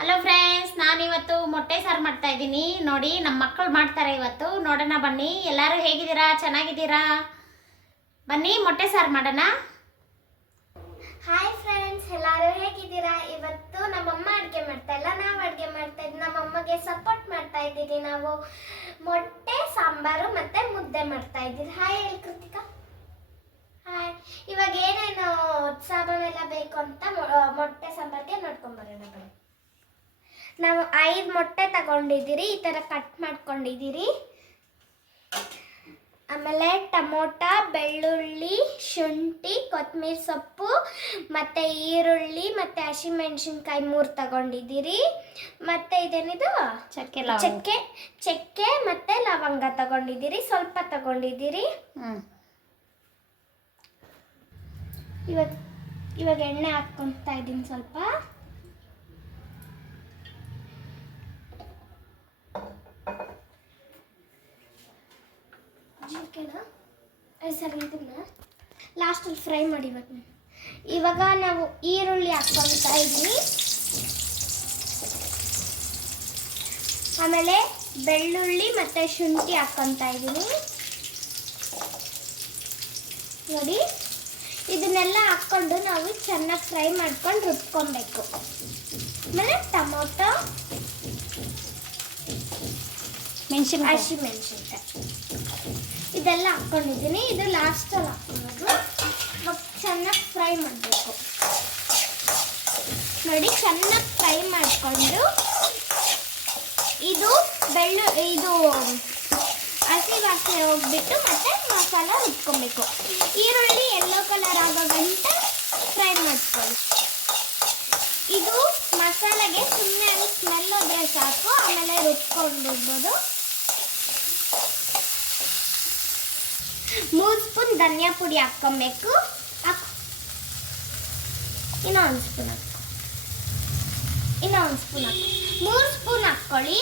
Hello friends, ನಾನಿವತ್ತು ಮೊಟ್ಟೆ ಸಾರು ಮಾಡ್ತಾ ಇದ್ದೀನಿ. ನೋಡಿ, ನಮ್ಮ ಮಕ್ಕಳು ಮಾಡ್ತಾರೆ ಇವತ್ತು. ನೋಡೋಣ ಬನ್ನಿ. ಎಲ್ಲರೂ ಹೇಗಿದ್ದೀರಾ? ಚೆನ್ನಾಗಿದ್ದೀರಾ? ಬನ್ನಿ ಮೊಟ್ಟೆ ಸಾರು ಮಾಡೋಣ. ಹಾಯ್ ಫ್ರೆಂಡ್ಸ್, ಎಲ್ಲರೂ ಹೇಗಿದ್ದೀರಾ? ಇವತ್ತು ನಮ್ಮಮ್ಮ ಅಡುಗೆ ಮಾಡ್ತಾ ಇಲ್ಲ, ನಾವು ಅಡುಗೆ ಮಾಡ್ತಾ ಇದ್ದೀವಿ. ನಮ್ಮಮ್ಮಗೆ ಸಪೋರ್ಟ್ ಮಾಡ್ತಾ ಇದ್ದೀವಿ. ನಾವು ಮೊಟ್ಟೆ ಸಾಂಬಾರು ಮತ್ತೆ ಮುದ್ದೆ ಮಾಡ್ತಾ ಇದ್ದೀವಿ. ಹಾಯ್ ಹೇಳಿ ಕೃತಿಕಾ. ಹಾಯ್. ಇವಾಗ ಏನೇನು ಸಾಮಾನೆಲ್ಲ ಬೇಕು ಅಂತ ಮೊಟ್ಟೆ ಸಾಂಬಾರಿಗೆ ನೋಡ್ಕೊಂಬರೋಣ ಬನ್ನಿ. ನಾವು 5 ಮೊಟ್ಟೆ ತಗೊಂಡಿದ್ದೀರಿ, ಈ ಥರ ಕಟ್ ಮಾಡ್ಕೊಂಡಿದ್ದೀರಿ. ಆಮೇಲೆ ಟೊಮೊಟೊ, ಬೆಳ್ಳುಳ್ಳಿ, ಶುಂಠಿ, ಕೊತ್ತಂಬರಿ ಸೊಪ್ಪು ಮತ್ತು ಈರುಳ್ಳಿ ಮತ್ತು ಹಸಿಮೆಣಸಿನ್ಕಾಯಿ 3 ತಗೊಂಡಿದ್ದೀರಿ. ಮತ್ತು ಇದೇನಿದು ಚಕ್ಕೆ ಮತ್ತು ಲವಂಗ ತಗೊಂಡಿದ್ದೀರಿ, ಸ್ವಲ್ಪ ತಗೊಂಡಿದ್ದೀರಿ. ಇವಾಗ ಎಣ್ಣೆ ಹಾಕ್ಕೊತಾ ಇದ್ದೀನಿ ಸ್ವಲ್ಪ. ಸರಿ, ಇದನ್ನ ಲಾಸ್ಟಲ್ಲಿ ಫ್ರೈ ಮಾಡಿ. ಇವಾಗ ನಾವು ಈರುಳ್ಳಿ ಹಾಕ್ಕೊಳ್ತಾ ಇದ್ದೀವಿ. ಆಮೇಲೆ ಬೆಳ್ಳುಳ್ಳಿ ಮತ್ತು ಶುಂಠಿ ಹಾಕ್ಕೊತಾ ಇದ್ದೀನಿ. ನೋಡಿ, ಇದನ್ನೆಲ್ಲ ಹಾಕ್ಕೊಂಡು ನಾವು ಚೆನ್ನಾಗಿ ಫ್ರೈ ಮಾಡ್ಕೊಂಡು ರುಬ್ಕೊಬೇಕು. ಆಮೇಲೆ ಟೊಮೊಟೊ, ಹಸಿಮೆಣಸಿನ್ಕಾಯಿ ಇದೆಲ್ಲ ಹಾಕ್ಕೊಂಡಿದ್ದೀನಿ. ಇದು ಲಾಸ್ಟಲ್ಲಿ ಹಾಕ್ಕೊಳ್ಳೋದು. ಚೆನ್ನಾಗಿ ಫ್ರೈ ಮಾಡಬೇಕು. ನೋಡಿ, ಚೆನ್ನಾಗಿ ಫ್ರೈ ಮಾಡಿಕೊಂಡು ಇದು ಹಸಿ ವಾಸನೆ ಹೋಗ್ಬಿಟ್ಟು ಮತ್ತೆ ಮಸಾಲ ರುಬ್ಕೊಬೇಕು. ಈರುಳ್ಳಿ ಯೆಲ್ಲೋ ಕಲರ್ ಆಗೋ ಗಂಟ ಫ್ರೈ ಮಾಡ್ಕೊಳ್ಳಿ. ಇದು ಮಸಾಲೆಗೆ ಸುಮ್ಮನೆ ಸ್ಮೆಲ್ ಹೋದ್ರೆ ಸಾಕು, ಆಮೇಲೆ ರುಬ್ಕೊಂಡಿರ್ಬೋದು. 3 ಸ್ಪೂನ್ ಧನಿಯಾ ಪುಡಿ ಹಾಕ್ಕೊಬೇಕು. ಇನ್ನೊಂದು ಸ್ಪೂನ್ 3 ಸ್ಪೂನ್ ಹಾಕ್ಕೊಳ್ಳಿ.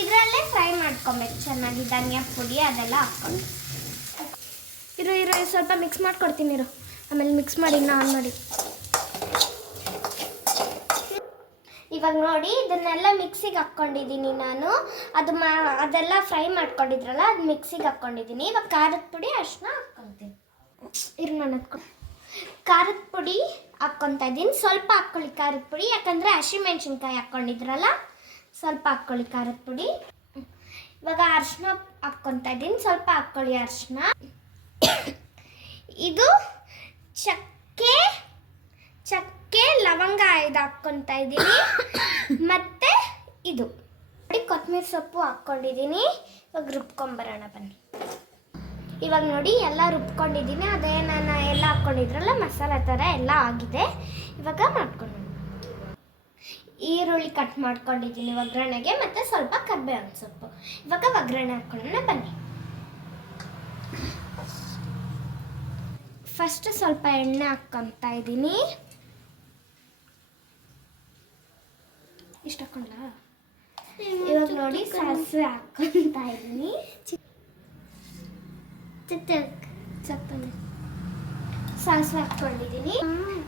ಇದರಲ್ಲೇ ಫ್ರೈ ಮಾಡ್ಕೊಬೇಕು ಚೆನ್ನಾಗಿ. ಧನಿಯಾ ಪುಡಿ ಅದೆಲ್ಲ ಹಾಕ್ಕೊಂಡು ಇರು ಸ್ವಲ್ಪ ಮಿಕ್ಸ್ ಮಾಡ್ಕೊಡ್ತೀನಿ. ಆಮೇಲೆ ಮಿಕ್ಸ್ ಮಾಡಿ ಆನ್ ಮಾಡಿ. ಇವಾಗ ನೋಡಿ, ಇದನ್ನೆಲ್ಲ ಮಿಕ್ಸಿಗೆ ಹಾಕ್ಕೊಂಡಿದ್ದೀನಿ ನಾನು. ಅದೆಲ್ಲ ಫ್ರೈ ಮಾಡ್ಕೊಂಡಿದ್ರಲ್ಲ, ಅದು ಮಿಕ್ಸಿಗೆ ಹಾಕ್ಕೊಂಡಿದ್ದೀನಿ. ಇವಾಗ ಖಾರದ ಪುಡಿ ಅಷ್ಟನ್ನ ಹಾಕ್ಕೊತೀನಿ. ಖಾರದ ಪುಡಿ ಹಾಕ್ಕೊತಾ ಇದ್ದೀನಿ. ಸ್ವಲ್ಪ ಹಾಕ್ಕೊಳ್ಳಿ ಖಾರದ ಪುಡಿ, ಯಾಕಂದರೆ ಹಸಿಮೆಣ್ಸಿನ್ಕಾಯಿ ಹಾಕ್ಕೊಂಡಿದ್ರಲ್ಲ, ಸ್ವಲ್ಪ ಹಾಕ್ಕೊಳ್ಳಿ ಖಾರದ ಪುಡಿ. ಇವಾಗ ಅರಿಶಿನ ಹಾಕ್ಕೊತಾ ಇದ್ದೀನಿ, ಸ್ವಲ್ಪ ಹಾಕ್ಕೊಳ್ಳಿ ಅರಿಶಿನ. ಇದು ಚಕ್ಕೆ ಲವಂಗ ಇದು ಹಾಕ್ಕೊತಾ ಇದ್ದೀನಿ. ಮತ್ತು ಇದು ಕೊತ್ತಂಬರಿ ಸೊಪ್ಪು ಹಾಕ್ಕೊಂಡಿದ್ದೀನಿ. ಇವಾಗ ರುಬ್ಕೊಂಬರೋಣ ಬನ್ನಿ. ಇವಾಗ ನೋಡಿ, ಎಲ್ಲ ರುಬ್ಕೊಂಡಿದ್ದೀನಿ. ಅದೇ ನಾನು ಎಲ್ಲ ಹಾಕ್ಕೊಂಡಿದ್ರಲ್ಲ ಮಸಾಲೆ ಥರ ಎಲ್ಲ ಆಗಿದೆ. ಇವಾಗ ಮಾಡ್ಕೊಂಡು ಈರುಳ್ಳಿ ಕಟ್ ಮಾಡ್ಕೊಂಡಿದ್ದೀನಿ ಒಗ್ಗರಣೆಗೆ, ಮತ್ತು ಸ್ವಲ್ಪ ಕರಿಬೇವಿನ ಸೊಪ್ಪು. ಇವಾಗ ಒಗ್ಗರಣೆ ಹಾಕ್ಕೊಳ್ಳೋಣ ಬನ್ನಿ. ಫಸ್ಟ್ ಸ್ವಲ್ಪ ಎಣ್ಣೆ ಹಾಕ್ಕೊತಾ ಇದ್ದೀನಿ. ಇಷ್ಟು ಹಾಕ್ಕೊಂಡ. ಇವಾಗ ನೋಡಿ, ಸಾಸಿವೆ ಹಾಕ್ಕೊತಾ ಇದ್ದೀನಿ. ಸಾಸಿವೆ ಹಾಕ್ಕೊಂಡಿದ್ದೀನಿ.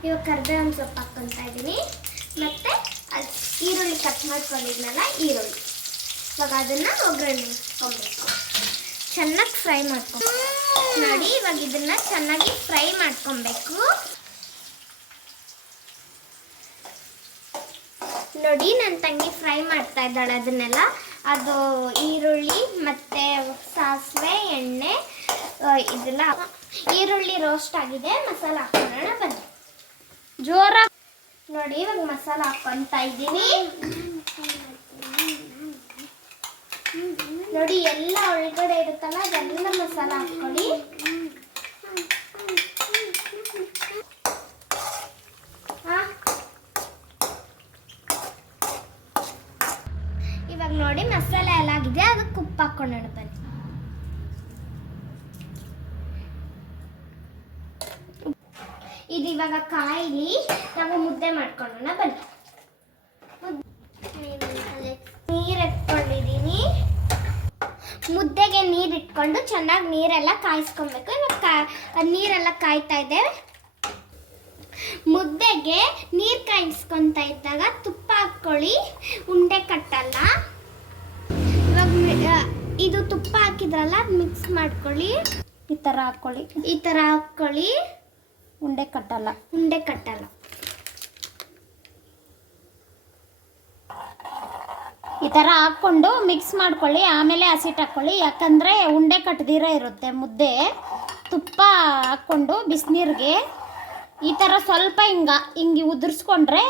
ಇವಾಗ ಕರಿಬೇವಿನ ಸೊಪ್ಪು ಹಾಕ್ಕೊತಾ ಇದ್ದೀನಿ. ಮತ್ತು ಈರುಳ್ಳಿ ಕಟ್ ಮಾಡ್ಕೊಂಡಿದ್ನಲ್ಲ, ಈರುಳ್ಳಿ. ಇವಾಗ ಅದನ್ನು ಒಗ್ಗರಣೆ ಹಾಕ್ಕೊಬೇಕು. ಚೆನ್ನಾಗಿ ಫ್ರೈ ಮಾಡ್ಕೊಂಡು ನೋಡಿ. ಇವಾಗ ಇದನ್ನು ಚೆನ್ನಾಗಿ ಫ್ರೈ ಮಾಡ್ಕೊಬೇಕು. ನೋಡಿ, ನನ್ನ ತಂಗಿ ಫ್ರೈ ಮಾಡ್ತಾ ಇದ್ದಾಳೆ ಅದನ್ನೆಲ್ಲ. ಅದು ಈರುಳ್ಳಿ ಮತ್ತು ಸಾಸಿವೆ, ಎಣ್ಣೆ ಇದೆಲ್ಲ. ಈರುಳ್ಳಿ ರೋಸ್ಟ್ ಆಗಿದೆ. ಮಸಾಲ ಹಾಕೋಣ ಬನ್ನಿ. ಜೋರಾಗಿ ನೋಡಿ, ಇವಾಗ ಮಸಾಲ ಹಾಕ್ಕೊತಾ ಇದ್ದೀನಿ. ನೋಡಿ, ಎಲ್ಲ ಒಳಗಡೆ ಇರುತ್ತಲ್ಲ, ಅದೆಲ್ಲ ಮಸಾಲ ಹಾಕ್ಕೊಳ್ಳಿ. ಇವಾಗ ನೋಡಿ, ಮಸಾಲೆ ಎಲ್ಲ ಆಗಿದೆ. ಅದಕ್ಕೆ ಉಪ್ಪು ಹಾಕ್ಕೊಳ್ಳೋಣ ಬನ್ನಿ. ಇದು ಇವಾಗ ಕಾಯಿಲಿ, ನಾವು ಮುದ್ದೆ ಮಾಡ್ಕೊಳ್ಳೋಣ ಬನ್ನಿ. ನೀರು ಎತ್ಕೊಂಡಿದ್ದೀನಿ. ಮುದ್ದೆಗೆ ನೀರು ಇಟ್ಕೊಂಡು ಚೆನ್ನಾಗಿ ನೀರೆಲ್ಲ ಕಾಯಿಸ್ಕೊಬೇಕು. ಇವಾಗ ನೀರೆಲ್ಲ ಕಾಯ್ತಾ ಇದೆ. ಮುದ್ದೆಗೆ ನೀರು ಕಾಯಿಸ್ಕೊತಾ ಇದ್ದಾಗ ತುಪ್ಪ ಹಾಕ್ಕೊಳ್ಳಿ, ಉಂಡೆ ಕಟ್ಟಲ್ಲ. ಇವಾಗ ಇದು ತುಪ್ಪ ಹಾಕಿದ್ರಲ್ಲ, ಅದು ಮಿಕ್ಸ್ ಮಾಡ್ಕೊಳ್ಳಿ. ಈ ಥರ ಹಾಕ್ಕೊಳ್ಳಿ. ಈ ಥರ ಹಾಕ್ಕೊಳ್ಳಿ, ಉಂಡೆ ಕಟ್ಟಲ್ಲ. ಉಂಡೆ ಕಟ್ಟಲ್ಲ. ಈ ಥರ ಹಾಕ್ಕೊಂಡು ಮಿಕ್ಸ್ ಮಾಡ್ಕೊಳ್ಳಿ. ಆಮೇಲೆ ಹಸಿಟ್ಟು ಹಾಕ್ಕೊಳ್ಳಿ, ಯಾಕಂದರೆ ಉಂಡೆ ಕಟ್ಟದಿರ ಇರುತ್ತೆ ಮುದ್ದೆ. ತುಪ್ಪ ಹಾಕ್ಕೊಂಡು ಬಿಸಿನೀರಿಗೆ ಈ ಥರ ಸ್ವಲ್ಪ ಹಿಂಗೆ ಉದುರಿಸ್ಕೊಂಡ್ರೆ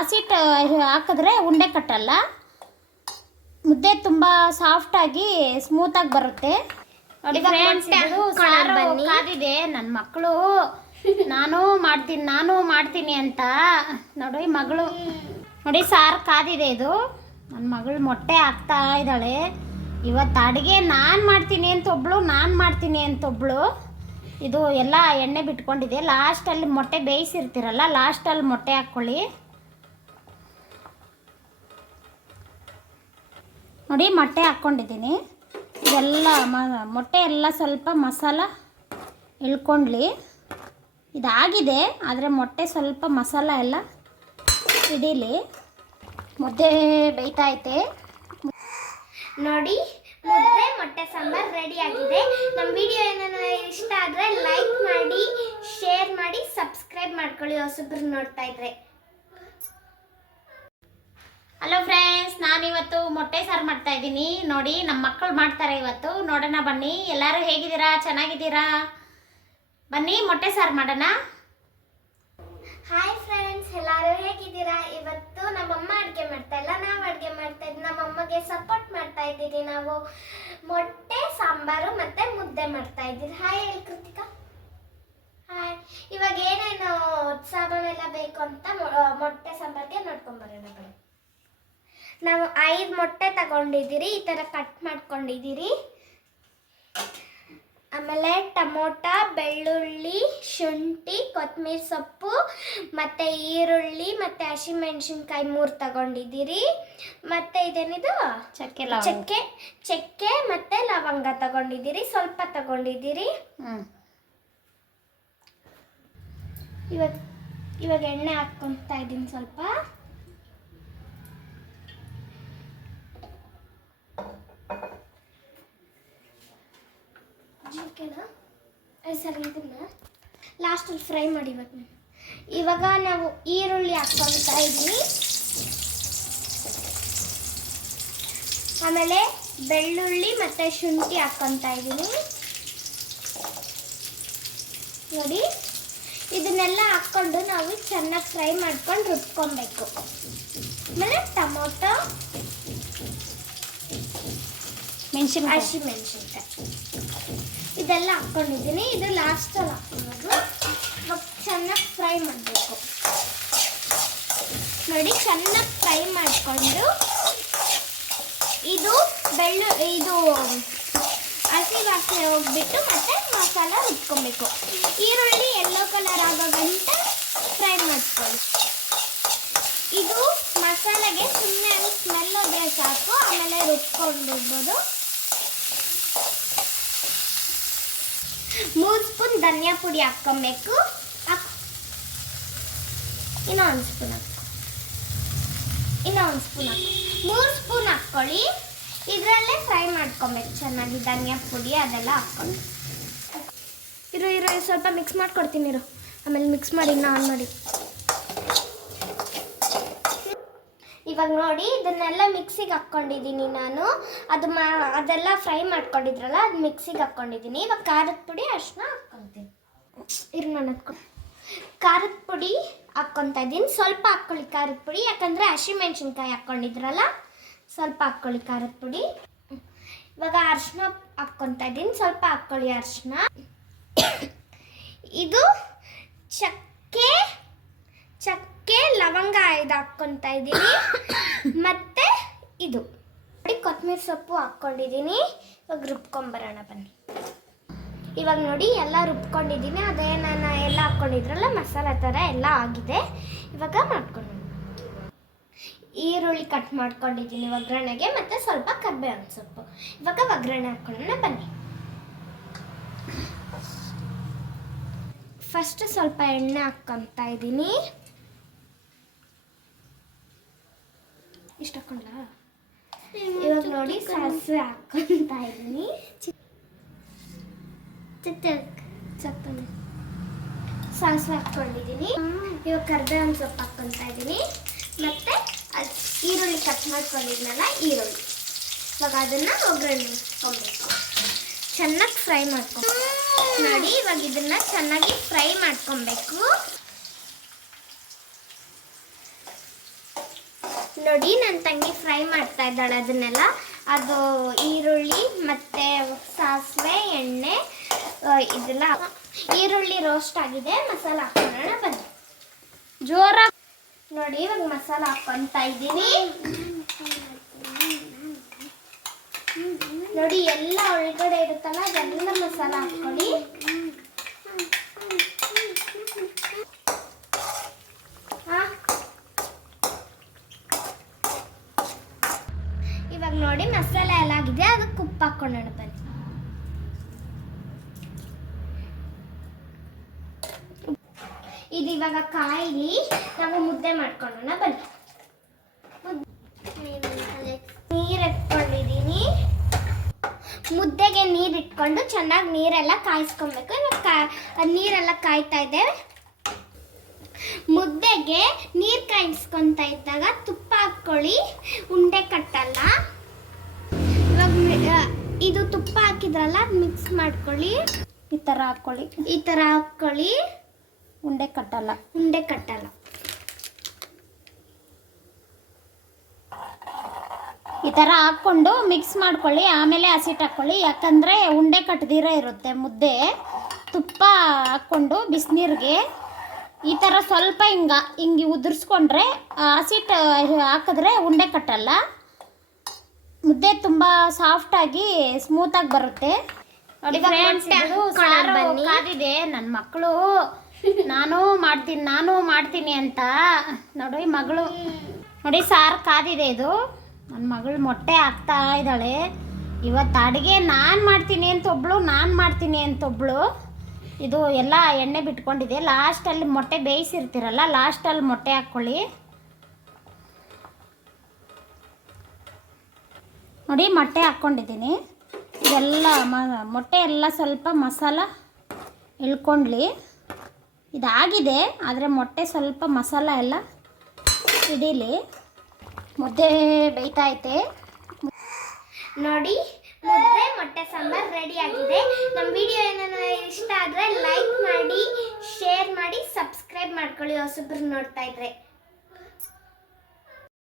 ಹಸಿಟ್ಟು ಹಾಕಿದ್ರೆ ಉಂಡೆ ಕಟ್ಟಲ್ಲ. ಮುದ್ದೆ ತುಂಬ ಸಾಫ್ಟಾಗಿ ಸ್ಮೂತಾಗಿ ಬರುತ್ತೆ. ನೋಡಿ ಫ್ರೆಂಡ್ಸ್, ಇದು ಸಾರು ಕಾದಿದೆ. ನನ್ನ ಮಕ್ಕಳು ನಾನು ಮಾಡ್ತೀನಿ ಅಂತ ನೋಡಿ ಮಗಳು. ನೋಡಿ ಸಾರು ಕಾದಿದೆ. ಇದು ನನ್ನ ಮಗಳು ಮೊಟ್ಟೆ ಹಾಕ್ತಾ ಇದ್ದಾಳೆ. ಇವತ್ತು ಅಡುಗೆ ನಾನು ಮಾಡ್ತೀನಿ ಅಂತ ಒಬ್ಳು. ಇದು ಎಲ್ಲ ಎಣ್ಣೆ ಬಿಟ್ಕೊಂಡಿದೆ. ಲಾಸ್ಟಲ್ಲಿ ಮೊಟ್ಟೆ ಬೇಯಿಸಿರ್ತೀರಲ್ಲ, ಲಾಸ್ಟಲ್ಲಿ ಮೊಟ್ಟೆ ಹಾಕ್ಕೊಳ್ಳಿ. ನೋಡಿ ಮೊಟ್ಟೆ ಹಾಕ್ಕೊಂಡಿದ್ದೀನಿ. ಇದೆಲ್ಲ ಮೊಟ್ಟೆ ಎಲ್ಲ ಸ್ವಲ್ಪ ಮಸಾಲ ಇಳ್ಕೊಂಡ್ಲಿ. ಇದಾಗಿದೆ, ಆದರೆ ಮೊಟ್ಟೆ ಸ್ವಲ್ಪ ಮಸಾಲ ಎಲ್ಲ ಹಿಡೀಲಿ. ಮುದ್ದೆ ಬೇಯ್ತಾ ಐತೆ. ನೋಡಿ ಮುದ್ದೆ ಮೊಟ್ಟೆ ಸಾಂಬಾರ್ ರೆಡಿ ಆಗಿದೆ. ನಮ್ಮ ವಿಡಿಯೋ ಏನಾರ ಇಷ್ಟ ಆದರೆ ಲೈಕ್ ಮಾಡಿ, ಶೇರ್ ಮಾಡಿ, ಸಬ್ಸ್ಕ್ರೈಬ್ ಮಾಡ್ಕೊಳ್ಳಿ ಹೊಸಬ್ರು ನೋಡ್ತಾ ಇದ್ರೆ. ಹಲೋ ಫ್ರೆಂಡ್ಸ್, ನಾನಿವತ್ತು ಮೊಟ್ಟೆ ಸಾರು ಮಾಡ್ತಾ ಇದ್ದೀನಿ. ನೋಡಿ ನಮ್ಮ ಮಕ್ಕಳು ಮಾಡ್ತಾರೆ ಇವತ್ತು. ನೋಡೋಣ ಬನ್ನಿ. ಎಲ್ಲರೂ ಹೇಗಿದ್ದೀರಾ? ಚೆನ್ನಾಗಿದ್ದೀರಾ? ಬನ್ನಿ ಮೊಟ್ಟೆ ಸಾರು ಮಾಡೋಣ. ಹಾಯ್ ಫ್ರೆಂಡ್ಸ್, ಎಲ್ಲರೂ ಹೇಗಿದ್ದೀರಾ? ಇವತ್ತು ನಮ್ಮಮ್ಮ ಅಡುಗೆ ಮಾಡ್ತಾ ಇಲ್ಲ, ನಾವು ಅಡುಗೆ ಮಾಡ್ತಾ ಇದ್ದೀವಿ. ನಮ್ಮಮ್ಮಗೆ ಸಪೋರ್ಟ್ ಮಾಡ್ತಾ ಇದ್ದೀರಿ. ನಾವು ಮೊಟ್ಟೆ ಸಾಂಬಾರು ಮತ್ತೆ ಮುದ್ದೆ ಮಾಡ್ತಾ ಇದ್ದೀರಿ. ಹಾಯ್ ಹೇಳಿ ಕೃತಿಕಾ. ಹಾಯ್. ಇವಾಗ ಏನೇನು ಸಾಮಾನೆಲ್ಲ ಬೇಕು ಅಂತ ಮೊಟ್ಟೆ ಸಾಂಬಾರಿಗೆ ನೋಡ್ಕೊಂಬರೋಣ ಬನ್ನಿ. ನಾವು 5 ಮೊಟ್ಟೆ ತಗೊಂಡಿದ್ದೀರಿ, ಈ ಥರ ಕಟ್ ಮಾಡ್ಕೊಂಡಿದ್ದೀರಿ. ಆಮೇಲೆ ಟೊಮೊಟೊ, ಬೆಳ್ಳುಳ್ಳಿ, ಶುಂಠಿ, ಕೊತ್ತಂಬರಿ ಸೊಪ್ಪು, ಮತ್ತು ಈರುಳ್ಳಿ ಮತ್ತು ಹಸಿಮೆಣಸಿನ್ಕಾಯಿ 3 ತಗೊಂಡಿದ್ದೀರಿ. ಮತ್ತು ಇದೇನಿದು ಚಕ್ಕೆ ಮತ್ತು ಲವಂಗ ತಗೊಂಡಿದ್ದೀರಿ, ಸ್ವಲ್ಪ ತಗೊಂಡಿದ್ದೀರಿ. ಇವಾಗ ಎಣ್ಣೆ ಹಾಕ್ಕೊತಾ ಇದ್ದೀನಿ ಸ್ವಲ್ಪ. ಸರಿ, ಇದನ್ನ ಲಾಸ್ಟಲ್ಲಿ ಫ್ರೈ ಮಾಡಿ. ಇವಾಗ ನಾವು ಈರುಳ್ಳಿ ಹಾಕ್ಕೊಳ್ತಾ ಇದ್ವಿ. ಆಮೇಲೆ ಬೆಳ್ಳುಳ್ಳಿ ಮತ್ತು ಶುಂಠಿ ಹಾಕ್ಕೊತಾ ಇದ್ದೀನಿ. ನೋಡಿ ಇದನ್ನೆಲ್ಲ ಹಾಕ್ಕೊಂಡು ನಾವು ಚೆನ್ನಾಗಿ ಫ್ರೈ ಮಾಡ್ಕೊಂಡು ರುಬ್ಕೊಬೇಕು. ಆಮೇಲೆ ಟೊಮೊಟೊ, ಹಸಿಮೆಣಸಿನ್ಕಾಯಿ ಇದೆಲ್ಲ ಹಾಕ್ಕೊಂಡಿದ್ದೀನಿ. ಇದು ಲಾಸ್ಟಲ್ಲಿ ಹಾಕ್ಕೊಳ್ಳೋದು. ಚೆನ್ನಾಗಿ ಫ್ರೈ ಮಾಡಬೇಕು. ನೋಡಿ ಚೆನ್ನಾಗಿ ಫ್ರೈ ಮಾಡಿಕೊಂಡು ಇದು ಹಸಿ ವಾಸನೆ ಹೋಗ್ಬಿಟ್ಟು ಮತ್ತೆ ಮಸಾಲ ರುಬ್ಕೊಬೇಕು. ಈರುಳ್ಳಿ ಯೆಲ್ಲೋ ಕಲರ್ ಆಗೋ ಗಂಟ ಫ್ರೈ ಮಾಡ್ಕೊಳ್ಳಿ. ಇದು ಮಸಾಲೆಗೆ ಸುಮ್ಮನೆ ಸ್ಮೆಲ್ ಹೋದ್ರೆ ಸಾಕು, ಆಮೇಲೆ ರುಬ್ಕೊಂಡಿರ್ಬೋದು. 3 ಸ್ಪೂನ್ ಧನಿಯಾ ಪುಡಿ ಹಾಕ್ಕೊಬೇಕು. ಇನ್ನೊಂದು ಸ್ಪೂನ್ 3 ಸ್ಪೂನ್ ಹಾಕ್ಕೊಳ್ಳಿ. ಇದರಲ್ಲೇ ಫ್ರೈ ಮಾಡ್ಕೊಬೇಕು ಚೆನ್ನಾಗಿ. ಧನಿಯಾ ಪುಡಿ ಅದೆಲ್ಲ ಹಾಕ್ಕೊಂಡು ಇರು ಸ್ವಲ್ಪ ಮಿಕ್ಸ್ ಮಾಡ್ಕೊಡ್ತೀನಿ. ಆಮೇಲೆ ಮಿಕ್ಸ್ ಮಾಡಿ ಆನ್ ಮಾಡಿ. ಇವಾಗ ನೋಡಿ ಇದನ್ನೆಲ್ಲ ಮಿಕ್ಸಿಗೆ ಹಾಕ್ಕೊಂಡಿದ್ದೀನಿ ನಾನು. ಅದೆಲ್ಲ ಫ್ರೈ ಮಾಡ್ಕೊಂಡಿದ್ರಲ್ಲ, ಅದು ಮಿಕ್ಸಿಗೆ ಹಾಕ್ಕೊಂಡಿದ್ದೀನಿ. ಇವಾಗ ಖಾರದ ಪುಡಿ ಅರಿಶಿನ ಹಾಕ್ಕೊತೀನಿ. ಖಾರದ ಪುಡಿ ಹಾಕ್ಕೊತಾ ಇದ್ದೀನಿ. ಸ್ವಲ್ಪ ಹಾಕ್ಕೊಳ್ಳಿ ಖಾರದ ಪುಡಿ, ಯಾಕಂದರೆ ಹಸಿಮೆಣಸಿನ್ಕಾಯಿ ಹಾಕ್ಕೊಂಡಿದ್ರಲ್ಲ, ಸ್ವಲ್ಪ ಹಾಕ್ಕೊಳ್ಳಿ ಖಾರದ ಪುಡಿ. ಇವಾಗ ಅರಿಶಿನ ಹಾಕ್ಕೊತಾ ಇದ್ದೀನಿ, ಸ್ವಲ್ಪ ಹಾಕ್ಕೊಳ್ಳಿ ಅರಿಶಿನ. ಇದು ಚಕ್ಕೆ ಲವಂಗ ಇದು ಹಾಕ್ಕೊತಾ ಇದ್ದೀನಿ. ಮತ್ತು ಇದು ಕೊತ್ತಂಬರಿ ಸೊಪ್ಪು ಹಾಕ್ಕೊಂಡಿದ್ದೀನಿ. ಇವಾಗ ರುಬ್ಕೊಂಬರೋಣ ಬನ್ನಿ. ಇವಾಗ ನೋಡಿ ಎಲ್ಲ ರುಬ್ಕೊಂಡಿದ್ದೀನಿ. ಅದೇ ನಾನು ಎಲ್ಲ ಹಾಕ್ಕೊಂಡಿದ್ರಲ್ಲ ಮಸಾಲೆ ಥರ ಎಲ್ಲ ಆಗಿದೆ. ಇವಾಗ ಮಾಡ್ಕೊಂಡು ಈರುಳ್ಳಿ ಕಟ್ ಮಾಡ್ಕೊಂಡಿದ್ದೀನಿ ಒಗ್ಗರಣೆಗೆ, ಮತ್ತು ಸ್ವಲ್ಪ ಕರಿಬೇವಿನ ಸೊಪ್ಪು. ಇವಾಗ ಒಗ್ಗರಣೆ ಹಾಕ್ಕೊಳ್ಳೋಣ ಬನ್ನಿ. ಫಸ್ಟ್ ಸ್ವಲ್ಪ ಎಣ್ಣೆ ಹಾಕ್ಕೊತಾ ಇದ್ದೀನಿ. ಇಷ್ಟು ಹಾಕೊಂಡ್ಲಾ? ಇವಾಗ ನೋಡಿ ಸಾಸಿವೆ ಹಾಕ್ಕೊತಾ ಇದ್ದೀನಿ. ಚಪ್ಪಲಿ ಸಾಸಿವೆ ಹಾಕ್ಕೊಂಡಿದ್ದೀನಿ. ಇವಾಗ ಕರಿಬೇವಿನ ಸೊಪ್ಪು ಹಾಕ್ಕೊತಾ ಇದ್ದೀನಿ. ಮತ್ತು ಈರುಳ್ಳಿ ಕಟ್ ಮಾಡ್ಕೊಂಡಿದ್ನಲ್ಲ ಈರುಳ್ಳಿ, ಇವಾಗ ಅದನ್ನು ಒಗ್ಗರಣೆ ಹಾಕ್ಕೊಬೇಕು. ಚೆನ್ನಾಗಿ ಫ್ರೈ ಮಾಡ್ಕೊಂಡು ನೋಡಿ. ಇವಾಗ ಇದನ್ನು ಚೆನ್ನಾಗಿ ಫ್ರೈ ಮಾಡ್ಕೊಬೇಕು. ನೋಡಿ ನನ್ನ ತಂಗಿ ಫ್ರೈ ಮಾಡ್ತಾ ಇದ್ದಾಳೆ ಅದನ್ನೆಲ್ಲ. ಅದು ಈರುಳ್ಳಿ ಮತ್ತು ಸಾಸಿವೆ ಎಣ್ಣೆ ಇದೆಲ್ಲ. ಈರುಳ್ಳಿ ರೋಸ್ಟ್ ಆಗಿದೆ. ಮಸಾಲ ಹಾಕೋಣ ಬನ್ನಿ. ಜೋರಾಗಿ ನೋಡಿ ಇವಾಗ ಮಸಾಲ ಹಾಕ್ಕೊತಾ ಇದ್ದೀನಿ. ನೋಡಿ ಎಲ್ಲ ಒಳಗಡೆ ಇರುತ್ತಲ್ಲ ಅದೆಲ್ಲ ಮಸಾಲ ಹಾಕ್ಕೊಳ್ಳಿ. ಇವಾಗ ನೋಡಿ ಮಸಾಲೆ ಎಲ್ಲ ಆಗಿದೆ. ಅದಕ್ಕೆ ಉಪ್ಪು ಹಾಕ್ಕೊಳ್ಳೋಣ ಬನ್ನಿ. ಇದು ಇವಾಗ ಕಾಯಿಲಿ ನಾವು ಮುದ್ದೆ ಮಾಡ್ಕೊಳ್ಳೋಣ ಬನ್ನಿ. ನೀರು ಎತ್ಕೊಂಡಿದ್ದೀನಿ. ಮುದ್ದೆಗೆ ನೀರು ಇಟ್ಕೊಂಡು ಚೆನ್ನಾಗಿ ನೀರೆಲ್ಲ ಕಾಯಿಸ್ಕೊಬೇಕು. ಇವಾಗ ನೀರೆಲ್ಲ ಕಾಯ್ತಾ ಇದೆ. ಮುದ್ದೆಗೆ ನೀರು ಕಾಯಿಸ್ಕೊತಾ ಇದ್ದಾಗ ತುಪ್ಪ ಹಾಕ್ಕೊಳ್ಳಿ, ಉಂಡೆ ಕಟ್ಟಲ್ಲ. ಇವಾಗ ಇದು ತುಪ್ಪ ಹಾಕಿದ್ರಲ್ಲ ಮಿಕ್ಸ್ ಮಾಡ್ಕೊಳ್ಳಿ. ಈ ಥರ ಹಾಕ್ಕೊಳ್ಳಿ. ಈ ಥರ ಹಾಕ್ಕೊಳ್ಳಿ. ಉಂಡೆ ಕಟ್ಟಲ್ಲ. ಉಂಡೆ ಕಟ್ಟಲ್ಲ. ಈ ಥರ ಹಾಕ್ಕೊಂಡು ಮಿಕ್ಸ್ ಮಾಡ್ಕೊಳ್ಳಿ. ಆಮೇಲೆ ಹಸಿಟ್ಟು ಹಾಕ್ಕೊಳ್ಳಿ, ಯಾಕಂದರೆ ಉಂಡೆ ಕಟ್ಟದಿರ ಇರುತ್ತೆ ಮುದ್ದೆ. ತುಪ್ಪ ಹಾಕ್ಕೊಂಡು ಬಿಸಿನೀರಿಗೆ ಈ ಥರ ಸ್ವಲ್ಪ ಹಿಂಗೆ ಉದುರಿಸ್ಕೊಂಡ್ರೆ ಹಸಿಟ್ಟು ಹಾಕಿದ್ರೆ ಉಂಡೆ ಕಟ್ಟಲ್ಲ. ಮುದ್ದೆ ತುಂಬ ಸಾಫ್ಟಾಗಿ ಸ್ಮೂತಾಗಿ ಬರುತ್ತೆ. ನೋಡಿ ಫ್ರೆಂಡ್ಸ್, ಇದು ಸಾರು ಕಾದಿದೆ. ನನ್ನ ಮಕ್ಕಳು ನಾನು ಮಾಡ್ತೀನಿ ಅಂತ ನೋಡಿ ಮಗಳು. ನೋಡಿ ಸಾರು ಕಾದಿದೆ. ಇದು ನನ್ನ ಮಗಳು ಮೊಟ್ಟೆ ಹಾಕ್ತಾ ಇದ್ದಾಳೆ. ಇವತ್ತು ಅಡುಗೆ ನಾನು ಮಾಡ್ತೀನಿ ಅಂತ ಒಬ್ಳು. ಇದು ಎಲ್ಲ ಎಣ್ಣೆ ಬಿಟ್ಕೊಂಡಿದೆ. ಲಾಸ್ಟಲ್ಲಿ ಮೊಟ್ಟೆ ಬೇಯಿಸಿರ್ತೀರಲ್ಲ, ಲಾಸ್ಟಲ್ಲಿ ಮೊಟ್ಟೆ ಹಾಕ್ಕೊಳ್ಳಿ. ನೋಡಿ ಮೊಟ್ಟೆ ಹಾಕ್ಕೊಂಡಿದ್ದೀನಿ. ಇದೆಲ್ಲ ಮೊಟ್ಟೆ ಎಲ್ಲ ಸ್ವಲ್ಪ ಮಸಾಲ ಇಳ್ಕೊಂಡ್ಲಿ. ಇದಾಗಿದೆ, ಆದರೆ ಮೊಟ್ಟೆ ಸ್ವಲ್ಪ ಮಸಾಲ ಎಲ್ಲ ಹಿಡೀಲಿ. ಮುದ್ದೆ ಬೇಯ್ತಾ ಐತೆ. ನೋಡಿ ಮುದ್ದೆ ಮೊಟ್ಟೆ ಸಾಂಬಾರು ರೆಡಿ ಆಗಿದೆ. ನಮ್ಮ ವಿಡಿಯೋ ಏನಾದ್ರು ಇಷ್ಟ ಆದರೆ ಲೈಕ್ ಮಾಡಿ, ಶೇರ್ ಮಾಡಿ, ಸಬ್ಸ್ಕ್ರೈಬ್ ಮಾಡ್ಕೊಳ್ಳಿ ಹೊಸಬ್ರು ನೋಡ್ತಾ ಇದ್ರೆ.